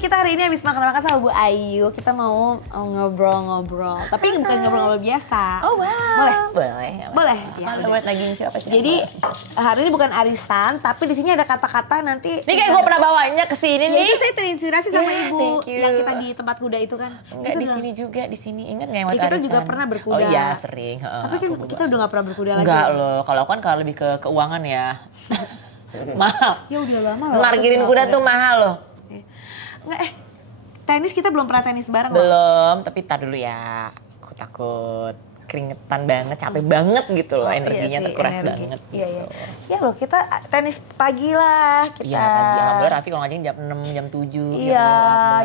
kita hari ini habis makan-makan sama Bu Ayu. Kita mau ngobrol-ngobrol. Tapi bukan ngobrol-ngobrol biasa. Oh wow. Boleh? Boleh. Ya, Buat lagi siapa sih? jadi hari ini bukan arisan, tapi di sini ada kata-kata nanti. Ini kayak gue pernah bawanya ke sini Ya, nih. itu saya terinspirasi sama Ibu thank you. yang kita di tempat kuda itu kan. Enggak Itu di udah- sini juga, di sini. Ingat enggak yang waktu kita arisan? juga pernah berkuda. Oh iya, sering. Tapi kan kita udah gak pernah berkuda lagi. Enggak loh, kalau aku kan kalau lebih ke keuangan ya. Mahal. Ya udah lama loh. Markirin kuda tuh mahal loh. Enggak, tenis kita belum pernah tenis bareng loh. Belum, tapi tar dulu ya. Aku takut keringetan banget, capek banget gitu loh. Energinya Iya sih, terkuras energi. banget. Iya, gitu. iya. Ya loh, kita tenis pagi lah kita. Iya pagi, alhamdulillah Raffi kalau ngajakin jam 6, jam 7. Iya,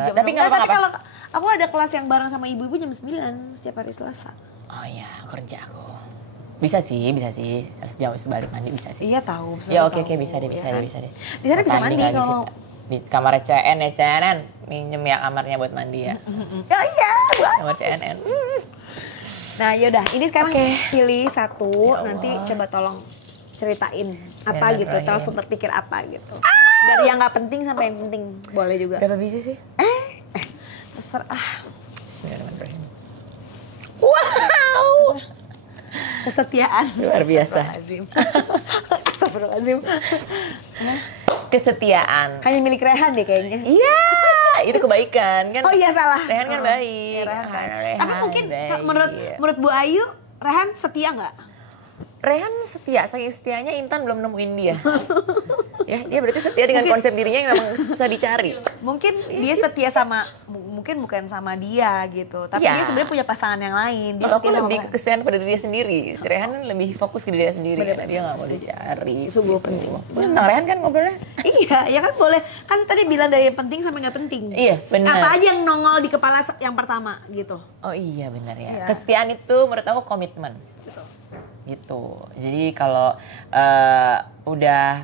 jam Tapi nggak tapi apa-apa. kalau aku ada kelas yang bareng sama ibu-ibu jam 9 setiap hari Selasa. Oh iya, kerja aku. Bisa sih. Sejauh sebalik mandi bisa sih. Iya tahu. Ya oke, bisa deh. Di sana Mau bisa tanding mandi lagi kalau sih. Di kamar CNN ya, CNN. Minjem ya kamarnya buat mandi ya. Oh iya. Kamar CNN. Nah yaudah, ini sekarang pilih satu, Ya Allah. nanti coba tolong ceritain apa gitu, Bismillahirrahmanirrahim. terus terpikir apa gitu. Dari yang nggak penting sampai yang penting, boleh juga. Berapa biji sih? Terserah. Bismillahirrahmanirrahim. Wow. Kesetiaan. Luar biasa. Astagfirullahaladzim. Kesetiaan. Hanya milik Rehan deh kayaknya. Iya, itu kebaikan kan. Oh iya salah. Rehan kan baik. Ya, Rehan baik. Rehan Tapi mungkin baik. menurut Bu Ayu, Rehan setia nggak? Rehan setia, saking setianya Intan belum nemuin dia. Ya, dia berarti setia dengan konsep dirinya yang memang susah dicari. Mungkin dia setia sama, mungkin bukan sama dia gitu. Tapi Iya. dia sebenarnya punya pasangan yang lain. Dia Kalau aku setia sama lebih Rehan. kesetiaan pada diri dia sendiri. Si Rehan lebih fokus ke diri dia sendiri karena dia nggak mau dicari. Sungguh gitu. penting. Tentang Rehan kan ngobrolnya? Iya, ya kan boleh. Kan tadi bilang dari yang penting sampai nggak penting. Iya, benar. Apa aja yang nongol di kepala yang pertama gitu. Oh iya benar ya. Iya. Kesetiaan itu menurut aku komitmen. Gitu. Jadi kalau udah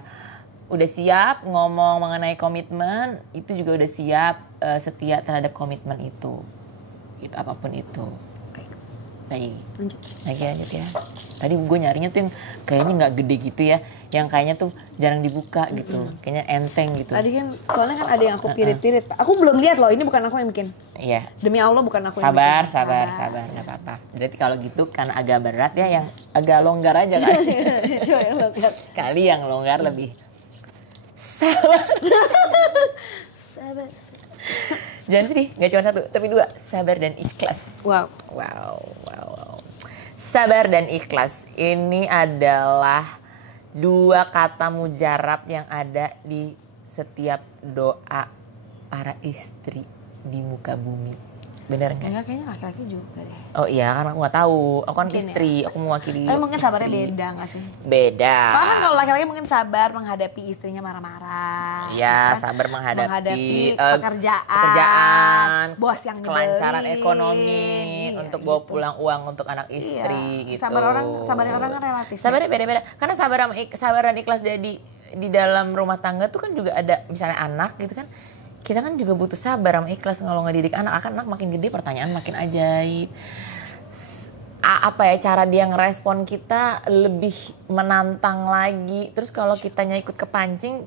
siap ngomong mengenai komitmen, itu juga udah siap setia terhadap komitmen itu. Itu apapun itu. Baik. Lanjut ya. Tadi gue nyarinya tuh yang kayaknya nggak gede gitu ya, yang kayaknya tuh jarang dibuka gitu, kayaknya enteng gitu. Tadi kan soalnya kan ada yang aku pirit-pirit. Aku belum lihat loh, ini bukan aku yang bikin. Iya. Demi Allah bukan aku yang Sabar, bikin. nggak apa-apa. Berarti kalau gitu karena agak berat ya, yang agak longgar aja kali. Coba yang lo lihat. Kali yang longgar lebih. Sabar. Sabar. Jangan sedih, nggak cuma satu, tapi dua. Sabar dan ikhlas. Wow. Wow. Sabar dan ikhlas. Ini adalah dua kata mujarab yang ada di setiap doa para istri di muka bumi. Bener nggak? Enggak, kayaknya laki-laki juga deh. Oh iya, kan aku nggak tahu. Aku kan Mungkin istri, aku mewakili. Tapi mungkin sabarnya istri. beda nggak sih? Beda. Soalnya kan kalau laki-laki mungkin sabar menghadapi istrinya marah-marah. Iya, gitu kan. sabar menghadapi pekerjaan, bos yang kelancaran nyebelin. ekonomi, Iya, untuk bawa gitu. pulang uang untuk anak istri Iya. gitu. Sabarnya orang kan relatif. Sabarnya beda-beda. Karena sabar dan ikhlas jadi di dalam rumah tangga tuh kan juga ada misalnya anak gitu kan. Kita kan juga butuh sabar sama ikhlas kalau ngedidik anak. Akan anak makin gede pertanyaan makin ajaib. Apa ya cara dia ngerespon kita lebih menantang lagi. Terus kalau kitanya ikut kepancing,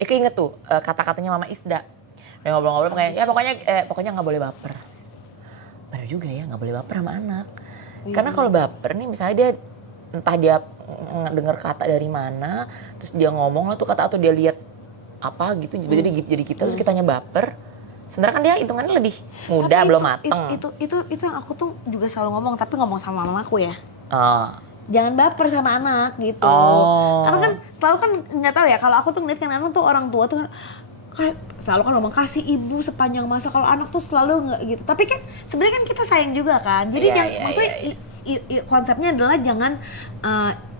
ya keinget tuh kata-katanya Mama Isda. Dia ngobrol-ngobrol kayak ya pokoknya nggak boleh baper. Benar juga ya, nggak boleh baper sama anak. Karena kalau baper nih misalnya dia entah dia dengar kata dari mana, terus dia ngomong lah tuh kata atau dia lihat apa gitu, jadi kita terus kitanya baper. Sebenarnya kan dia hitungannya lebih muda, Tapi belum itu- mateng. Itu yang aku tuh juga selalu ngomong, tapi ngomong sama mamaku ya. Oh. Jangan baper sama anak gitu. Oh. Karena kan selalu kan nggak tahu ya, kalau aku tuh ngeliat kan anak tuh orang tua tuh kan kayak selalu kan ngomong kasih ibu sepanjang masa, kalau anak tuh selalu nggak gitu. Tapi kan sebenarnya kan kita sayang juga kan. Jadi Iya, jangan iya, maksudnya iya. konsepnya adalah jangan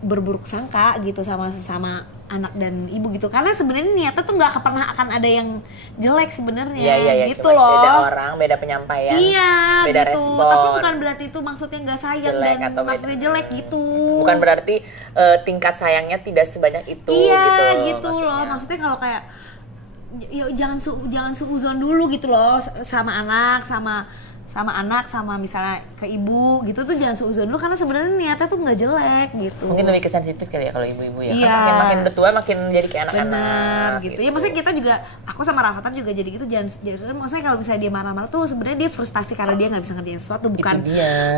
berburuk sangka gitu sama sesama anak dan ibu gitu. Karena sebenarnya niatnya tuh nggak pernah akan ada yang jelek sebenarnya Iya, gitu cuma loh. beda orang, beda penyampaian, Iya, beda gitu. respon. Tapi bukan berarti itu maksudnya nggak sayang Jelek dan atau maksudnya beda. jelek gitu. Bukan berarti tingkat sayangnya tidak sebanyak itu Iya, gitu. loh. Maksudnya kalau kayak ya, jangan suuzon dulu gitu loh sama anak, sama sama anak, sama misalnya ke ibu gitu tuh jangan suuzon dulu karena sebenarnya niatnya tuh nggak jelek gitu. Mungkin lebih ke sensitif kali ya kalau ibu-ibu ya. Iya. Kan makin bertua makin jadi kayak anak-anak. Benar gitu. Ya maksudnya kita juga, aku sama Rafathar juga jadi gitu, jangan maksudnya kalau misalnya dia marah-marah tuh sebenarnya dia frustasi karena dia nggak bisa ngerjain sesuatu, bukan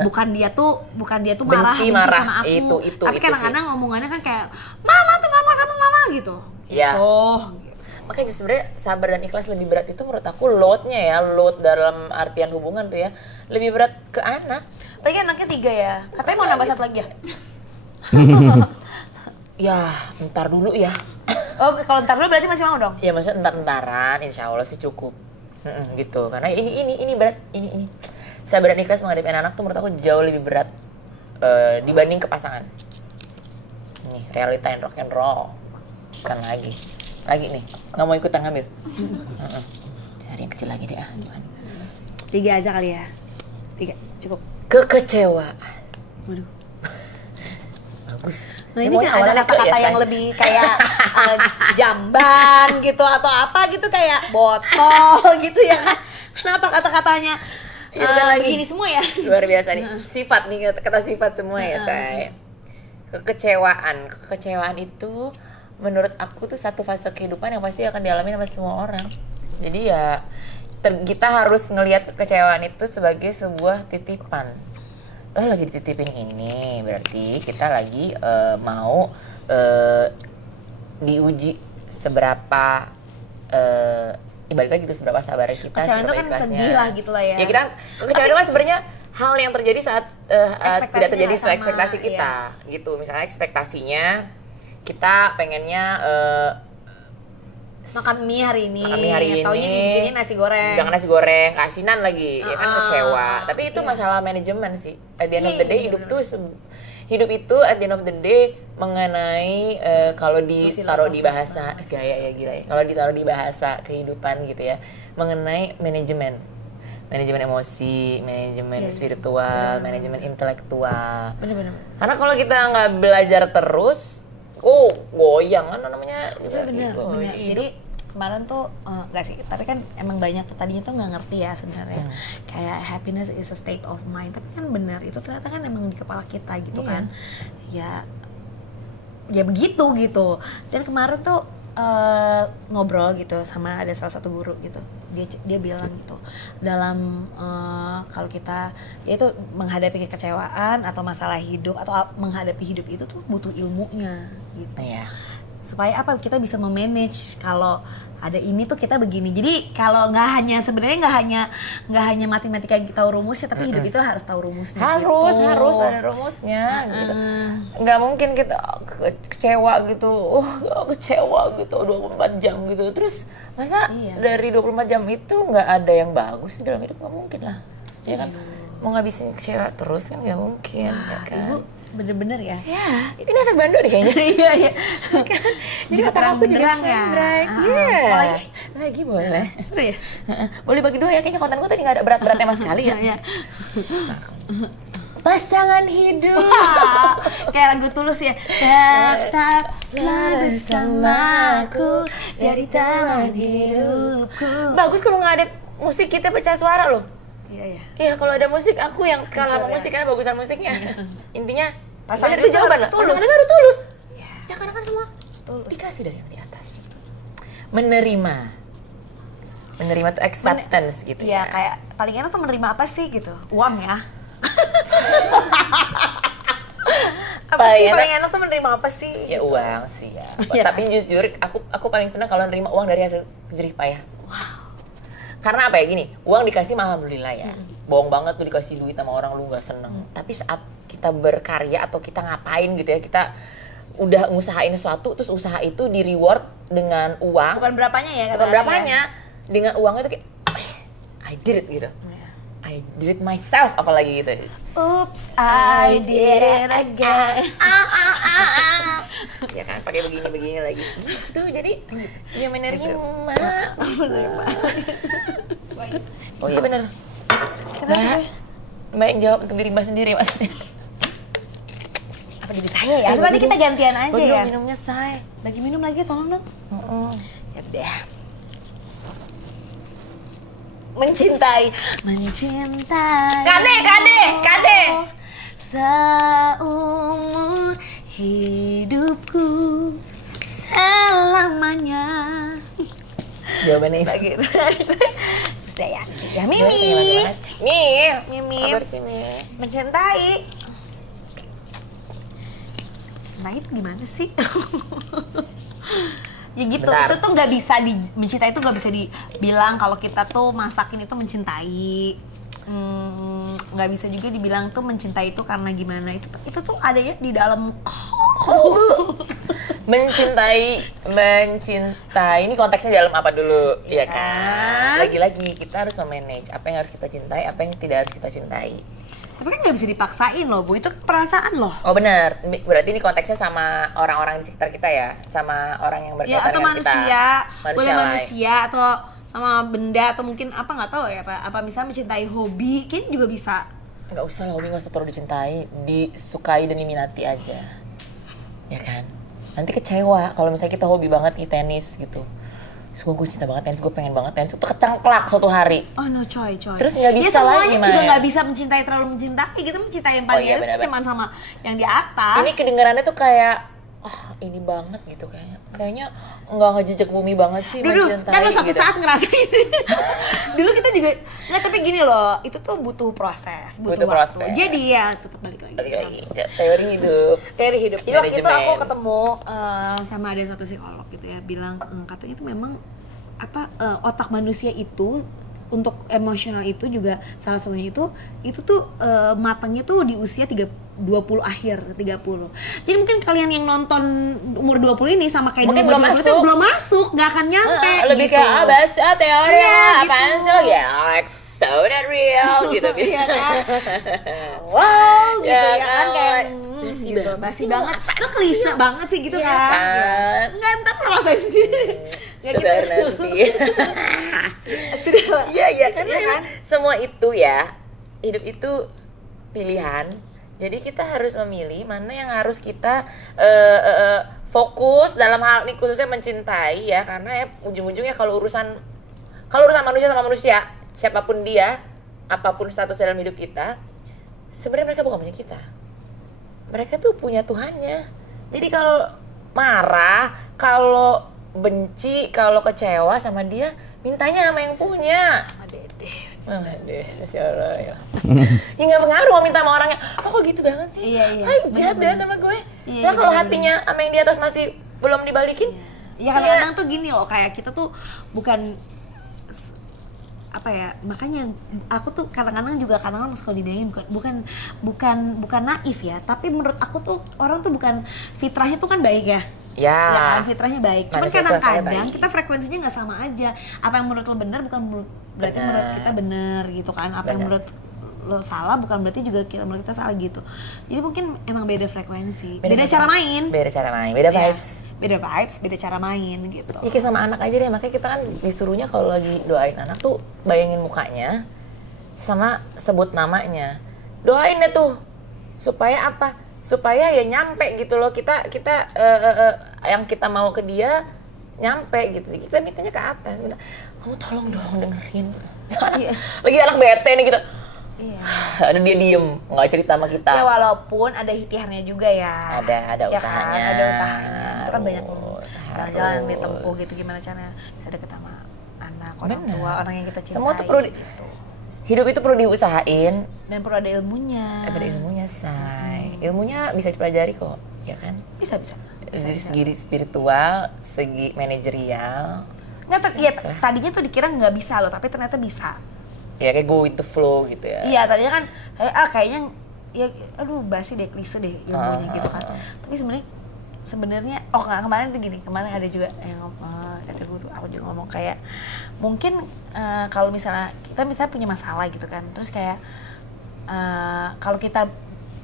bukan dia tuh marah marah sama aku. Tapi itu kadang-kadang ngomongannya kan kayak mama tuh nggak mau sama mama gitu. Iya. Oh. Makanya sebenarnya sabar dan ikhlas lebih berat itu menurut aku load dalam artian hubungan tuh ya lebih berat ke anak. Lagi anaknya 3 ya, katanya mau nambah 1 lagi ya? Ya ntar dulu ya. Oh kalau ntar dulu berarti masih mau dong? Ya maksudnya ntar-ntaran insya Allah sih cukup. Gitu karena ini berat ini. Sabar dan ikhlas menghadapi anak tuh menurut aku jauh lebih berat dibanding ke pasangan. Nih realita yang rock and roll bukan lagi nih nggak mau ikutan ngambil. Cari yang kecil lagi deh 3 aja kali ya, 3 cukup. Kekecewaan. Waduh. Bagus. Nah ini kan ada kata-kata yang lebih kayak jamban gitu atau apa gitu kayak botol gitu ya kan? Kenapa kata-katanya begini semua ya? Luar biasa nih. Sifat nih kata sifat semua ya saya. Kekecewaan itu menurut aku tuh satu fase kehidupan yang pasti akan dialami sama semua orang. Jadi ya kita harus ngelihat kekecewaan itu sebagai sebuah titipan. Lo lagi dititipin ini, berarti kita lagi mau diuji seberapa ibarat lagi gitu seberapa sabar kita. Kecewaan itu kan sedih lah gitu lah ya. Ya kita kecewaan itu kan sebenarnya hal yang terjadi saat tidak terjadi sesuai ekspektasi kita, gitu. Misalnya ekspektasinya kita pengennya makan mie hari ini, taunya dibikinin nasi goreng. Jangan nasi goreng, asinan lagi, ya kan kecewa. Tapi itu masalah manajemen sih. At the end of the day hidup itu at the end of the day mengenai kalau ditaruh di bahasa gaya ya gila ya. Kalau ditaruh di bahasa kehidupan gitu ya, mengenai manajemen emosi, manajemen spiritual, manajemen intelektual. Bener. Karena kalau kita nggak belajar terus goyang kan namanya. Bener. Jadi kemarin tuh nggak sih, tapi kan emang banyak tuh tadinya tuh nggak ngerti ya sebenarnya. Kayak happiness is a state of mind, tapi kan benar itu ternyata kan emang di kepala kita gitu kan. Ya begitu gitu. Dan kemarin tuh ngobrol gitu sama ada salah satu guru gitu. Dia bilang gitu, dalam kalau kita yaitu menghadapi kekecewaan atau masalah hidup atau menghadapi hidup itu tuh butuh ilmunya gitu ya, supaya apa kita bisa memanage kalau ada ini tuh kita begini. Jadi kalau sebenarnya nggak hanya matematika yang kita tahu rumusnya, tapi hidup itu harus tahu rumusnya. Harus ada rumusnya gitu. Nggak mungkin kita kecewa gitu, kecewa gitu 24 jam gitu. Terus masa dari 24 jam itu nggak ada yang bagus dalam hidup? Nggak mungkin lah. Maksudnya kan mau ngabisin kecewa terus kan nggak mungkin. Ya kan? Ibu bener-bener ya? Ya, ini efek Bando deh kayaknya. Iya. Jadi otak aku jadi sunbreak. Iya. Lagi boleh. Seru ya? Boleh bagi 2 ya, kayaknya konten gue tadi nggak ada berat-beratnya sama sekali ya. Pasangan hidup. Kayak lagu Tulus ya. Tetaplah bersamaku, jadi teman hidupku. Bagus kalau nggak ada musik kita pecah suara loh. Iya, kalau ada musik aku yang kalah sama musik karena bagusan musiknya. Intinya pasangan itu jawaban lah. Pasangan itu harus tulus. Ya karena kan semua tulus. Dikasih dari yang di atas. Menerima tuh acceptance gitu ya. Iya, kayak paling enak tuh menerima apa sih gitu? Uang ya. Paling enak tuh menerima apa sih? Ya gitu. Uang sih ya. Tapi jujur aku paling senang kalau nerima uang dari hasil jerih payah. Wow. Karena apa ya gini, uang dikasih malah alhamdulillah ya. Bohong banget tuh dikasih duit sama orang lu gak seneng. Tapi saat kita berkarya atau kita ngapain gitu ya, kita udah ngusahain sesuatu, terus usaha itu di reward dengan uang. Bukan berapanya ya? Bukan berapanya. Dengan uang itu kayak, I did it gitu. I did it myself apalagi gitu. Oops, I did it again. Ya kan, pakai begini lagi. Gitu, jadi ya menerima. Oh iya bener. Kenapa sih? Mbak yang jawab untuk diri Mbak sendiri maksudnya. Apa jadi saya ya? Nanti kita gantian aja ya. Minumnya say. Lagi minum lagi, tolong dong. Ya udah. mencintai Kade seumur hidupku selamanya. Jawabannya itu. Gitu. Sudah ya Mimi. Kabar sih Mi. Mencintai itu gimana sih? Ya gitu, Bentar. itu tuh nggak bisa mencintai itu nggak bisa dibilang kalau kita tuh masakin itu mencintai. Nggak bisa juga dibilang tuh mencintai itu karena gimana, itu tuh adanya di dalam mencintai ini konteksnya dalam apa dulu ya kan? Lagi-lagi kita harus memanage apa yang harus kita cintai, apa yang tidak harus kita cintai. Tapi kan nggak bisa dipaksain loh Bu, itu perasaan loh. Oh benar, berarti ini konteksnya sama orang-orang di sekitar kita ya, sama orang yang berkaitan Ya atau dengan manusia, boleh lain. manusia atau sama benda atau mungkin apa nggak tahu ya apa misalnya mencintai hobi, kan juga bisa. Nggak usah lah, hobi nggak usah perlu dicintai, disukai dan diminati aja, ya kan? Nanti kecewa kalau misalnya kita hobi banget nih tenis gitu. Gue cinta banget tenis, gue pengen banget tenis, itu kecengklak suatu hari. Oh no coy. Terus nggak bisa ya, lagi semuanya juga Maya. nggak bisa mencintai terlalu mencintai, kita mencintai yang paling bener-bener. cuma sama yang di atas. Ini kedengarannya tuh kayak ini banget gitu kayaknya nggak ngejejak bumi banget sih mencintai. Kan lo suatu gitu. saat ngerasain. Dulu kita juga nggak, tapi gini loh, itu tuh butuh proses, butuh waktu. proses. Jadi ya tetap balik lagi. Teori hidup. Jadi waktu itu aku Manajemen. ketemu sama ada satu psikolog gitu ya, bilang katanya tuh memang otak manusia itu untuk emosional itu juga salah satunya itu tuh matangnya tuh di usia 20 akhir ke 30. Jadi mungkin kalian yang nonton umur 20 ini sama kayak Mungkin umur belum 20 itu belum masuk, nggak akan nyampe lebih gitu. kayak bahasa teori Iya, apaan gitu. sih ya like so not real gitu. Iya kan? Wow gitu Ya ya kan, kan, kayak basi gitu, banget. basi banget. Lo klise banget sih gitu Iya kan. kan? Nggak, ntar lo rasain sendiri. Ya gitu. Sabar nanti. Sudah. Iya karena Iya kan? emang semua itu ya, hidup itu pilihan. Jadi kita harus memilih mana yang harus kita fokus dalam hal ini, khususnya mencintai ya, karena ya ujung-ujungnya kalau urusan manusia sama manusia, siapapun dia, apapun status dalam hidup kita, sebenarnya mereka bukan punya kita. Mereka tuh punya Tuhannya. Jadi kalau marah, kalau benci, kalau kecewa sama dia, mintanya sama yang punya. Masya Allah ya. Ya nggak pengaruh mau minta sama orangnya. Oh kok gitu banget sih? Iya. Hai jahat banget sama gue. Iya, Nah kalau bener-bener. hatinya sama yang di atas masih belum dibalikin. Ya kadang-kadang tuh gini loh, kayak kita tuh bukan apa ya, makanya aku tuh kadang-kadang suka dibilangin bukan naif ya, tapi menurut aku tuh orang tuh bukan fitrahnya tuh kan baik ya. Ya. Ya kan, fitrahnya baik. Cuman Manusia itu asalnya kadang-kadang baik. kita frekuensinya nggak sama aja. Apa yang menurut lo benar bukan berarti Benar. menurut kita benar gitu kan. Apa yang Benar. menurut lo salah bukan berarti juga menurut kita salah gitu. Jadi mungkin emang beda frekuensi, beda cara main. Beda cara main, beda Iya. vibes. Beda vibes, beda cara main gitu. Ya kayak sama anak aja deh, makanya kita kan disuruhnya kalau lagi doain anak tuh bayangin mukanya sama sebut namanya. Doain deh tuh supaya apa? Supaya ya nyampe gitu loh, kita yang kita mau ke dia nyampe gitu. Kita mintanya ke atas, minta kamu tolong dong dengerin. Soalnya lagi anak bete nih gitu. Iya. Ada dia diem, nggak cerita sama kita. Ya walaupun ada hitihannya juga ya. Ada Ya usahanya. Kan? Ada usahanya. Itu kan banyak jalan-jalan yang harus. ditempuh gitu, gimana caranya bisa deket sama anak, orang Bener. tua, orang yang kita cintai. Semua tuh perlu gitu. Hidup itu perlu diusahain. Dan perlu ada ilmunya. Ada ilmunya, say. Ilmunya bisa dipelajari kok, ya kan? Bisa. Dari segi spiritual, segi manajerial. Tadinya tuh dikira nggak bisa loh, tapi ternyata bisa. Ya kayak go with the flow gitu ya. Iya, tadinya kan kayaknya ya aduh basi deh, klise deh ilmunya gitu kan. Tapi sebenarnya kemarin tuh gini, kemarin ada juga yang ada guru aku juga ngomong kayak mungkin kalau misalnya kita punya masalah gitu kan, terus kayak kalau kita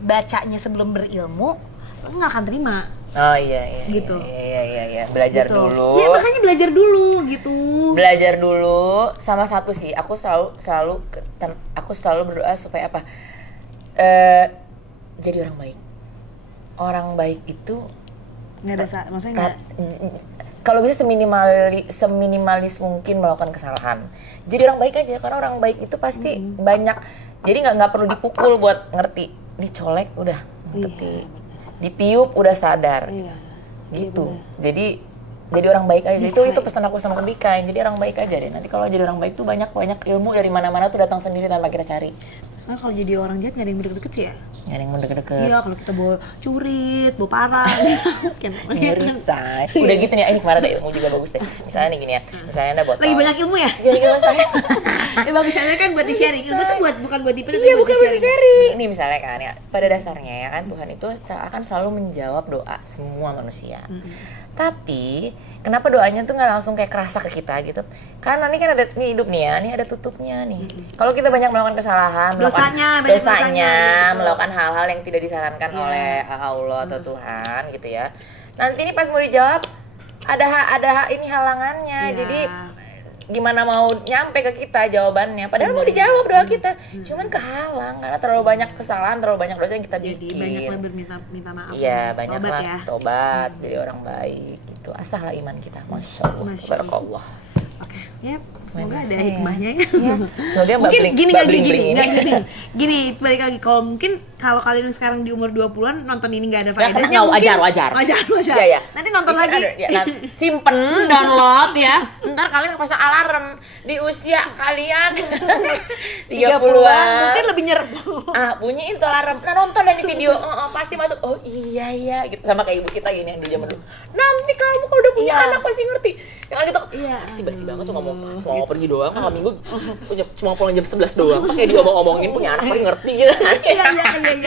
bacanya sebelum berilmu, lo nggak akan terima. Oh iya. Gitu. Iya. Belajar gitu. dulu. Iya, makanya belajar dulu gitu. Belajar dulu. Sama satu sih, aku selalu berdoa supaya apa? Jadi orang baik. Orang baik itu Nggak ada maksudnya nggak kalau bisa seminimalis mungkin melakukan kesalahan. Jadi orang baik aja, karena orang baik itu pasti banyak. Jadi nggak perlu dipukul buat ngerti. Ini colek udah ngerti, ditiup udah sadar, gitu. Jadi orang baik aja. Itu pesan aku sama Bika. Jadi orang baik aja deh. Nanti kalau jadi orang baik tuh banyak ilmu dari mana-mana tuh datang sendiri tanpa kita cari. Nah, kalau jadi orang jahat nggak ada yang deket-deket sih ya? Nggak ada yang mau deket-deket. Iya, kalau kita bawa curit, bawa parang, kan. Say. Udah gitu nih, ini kemarin ada ilmu juga bagus deh. Misalnya nih gini ya, misalnya Anda botol. Lagi banyak ilmu ya? Jadi ilmu saya. Ya bagus, soalnya kan buat di-sharing. Ilmu tuh bukan buat dipilih, Iya, bukan buat di-sharing. Nih misalnya kan ya, pada dasarnya ya kan Tuhan itu akan selalu menjawab doa semua manusia. Tapi kenapa doanya tuh nggak langsung kayak kerasa ke kita gitu? Karena ini kan ada nih hidup nih ya, nih ada tutupnya nih. Kalau kita banyak melakukan kesalahan, dosanya, melakukan hal-hal yang tidak disarankan oleh Allah atau Tuhan gitu ya. Nanti ini pas mau dijawab ada ini halangannya. Jadi gimana mau nyampe ke kita jawabannya? Padahal mau dijawab doa kita, cuman kehalang karena terlalu banyak kesalahan, terlalu banyak dosa yang kita bikin. Jadi banyaklah minta maaf. Iya, banyaklah ya. tobat, jadi orang baik gitu. Asahlah iman kita. Masya Allah, barakallah. Oke, ya semoga ada hikmahnya ya. Semoga mungkin gini, balik lagi. Kalau mungkin kalau kalian sekarang di umur 20-an nonton ini nggak ada faedahnya, wajar. Ya. Nanti nonton lagi. Simpen, download ya. Ntar kalian pasang alarm di usia kalian 30-an. Mungkin lebih nyerep. Bunyiin tuh alarm. Nah, nonton dan di video, pasti masuk. Oh iya gitu. Sama kayak ibu kita gini yang dulu zaman dulu. Nanti kamu kalau udah punya anak pasti ngerti. Yang gitu, pasti basi banget cuma mau pergi doang, malam minggu cuma pulang jam 11 doang. Pakai diomong-omongin punya anak pasti ngerti gitu. Iya,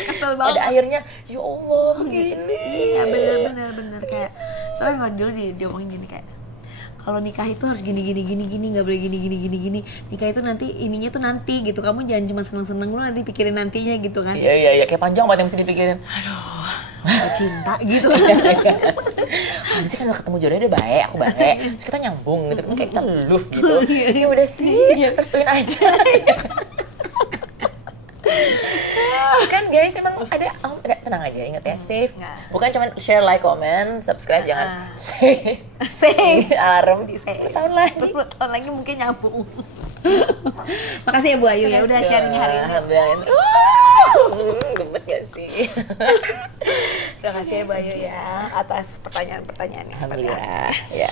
kesel banget. Pada akhirnya, ya Allah begini. Iya, benar kayak soalnya kalau dulu diomongin gini kayak kalau nikah itu harus gini nggak boleh gini. Nikah itu nanti ininya tuh nanti gitu. Kamu jangan cuma seneng lu nanti pikirin nantinya gitu kan. Iya kayak panjang banget yang mesti dipikirin. Aduh, cinta gitu. Nanti sih kan udah ketemu jodohnya udah baik, aku baik. Terus kita nyambung gitu kan kayak kita love gitu. Ya udah sih, restuin aja. Kan guys emang ada tenang aja, ingat ya, save. Bukan cuma share, like, comment, subscribe, jangan save alarm di 10 tahun lagi. 10 tahun lagi mungkin nyambung. Makasih ya Bu Ayu ya udah sharing hari ini. Alhamdulillah. Gemes gak sih? Terima kasih ya Bu Ayu ya atas pertanyaan-pertanyaannya. Alhamdulillah. Ya.